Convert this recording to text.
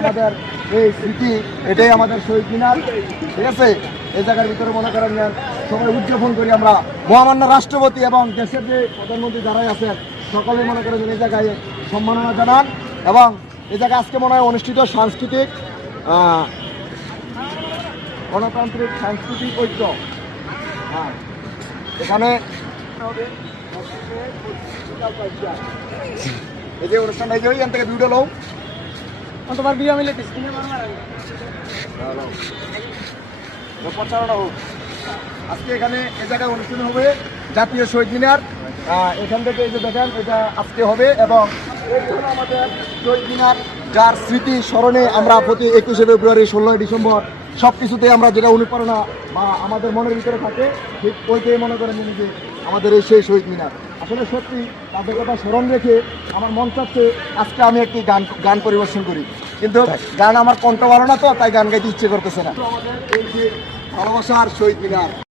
আমাদের এই স্মৃতি, এটাই আমাদের শহীদ মিনার, ঠিক আছে। এই জায়গার ভিতরে মনে করেন সবাই উদযাপন করি আমরা। মহামান্য রাষ্ট্রপতি এবং দেশের যে প্রধানমন্ত্রী যারাই আছেন সকলে মনে করেন এই জায়গায় সম্মাননা জানান। এবং এই জায়গায় আজকে মনে হয় অনুষ্ঠিত সাংস্কৃতিক গণতান্ত্রিক সাংস্কৃতিক ঐক্য, এখানে এই যে অনুষ্ঠানটা এখান থেকে ভিডিও লো তোমার ভিডিও মিলে প্রচারণা হোক। আজকে এখানে এই জায়গায় অনুষ্ঠান হবে জাতীয় শহীদ মিনার। এখান থেকে এই যে দেখেন এটা আজকে হবে এবং আমাদের শহীদ মিনার যার স্মৃতি স্মরণে আমরা প্রতি 21শে ফেব্রুয়ারি 16ই ডিসেম্বর সব কিছুতে আমরা যেটা অনুপ্রেরণা বা আমাদের মনের ভিতরে থাকে ঠিক ওইটাই মনে করেন যে আমাদের এই সেই শহীদ মিনার। আসলে সত্যি তাদের কথা স্মরণ রেখে আমার মন চাচ্ছে আজকে আমি একটি গান পরিবেশন করি, কিন্তু গান আমার কণ্ঠ ভালো না, তো তাই গান গাইতে ইচ্ছে করতেছে না। আমাদের এই যে ভালোবাসার শহীদ মিনার।